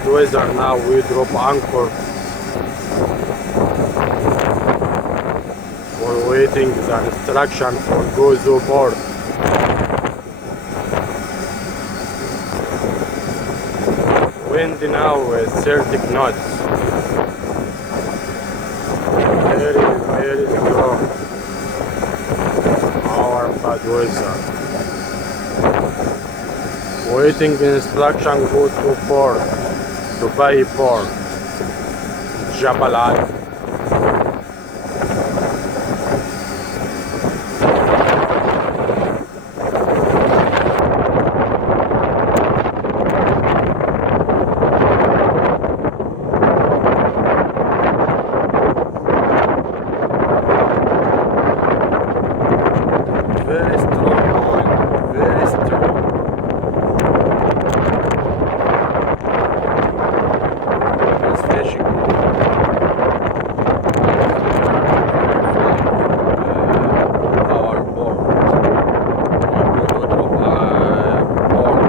bad weather now. We drop anchor. We're waiting the instruction for go to port. Wind now is 30 knots. Very strong. Our bad weather. Waiting instruction go to port. Dubai port. Jabal Ali. Very strong wind, very strong. It's fishing. Our board. We go to drop board.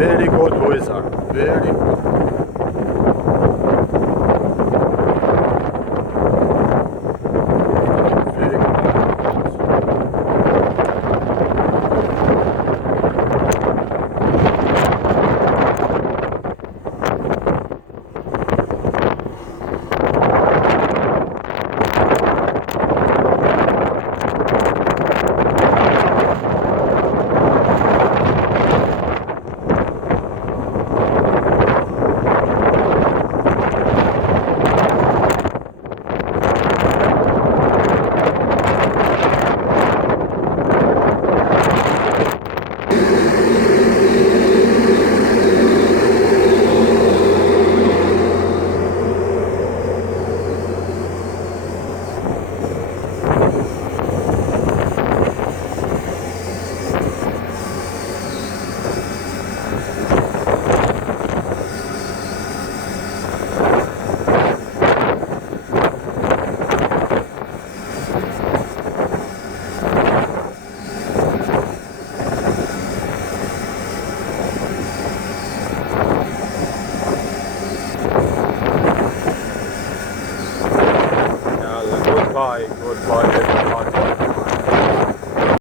Very good weather, very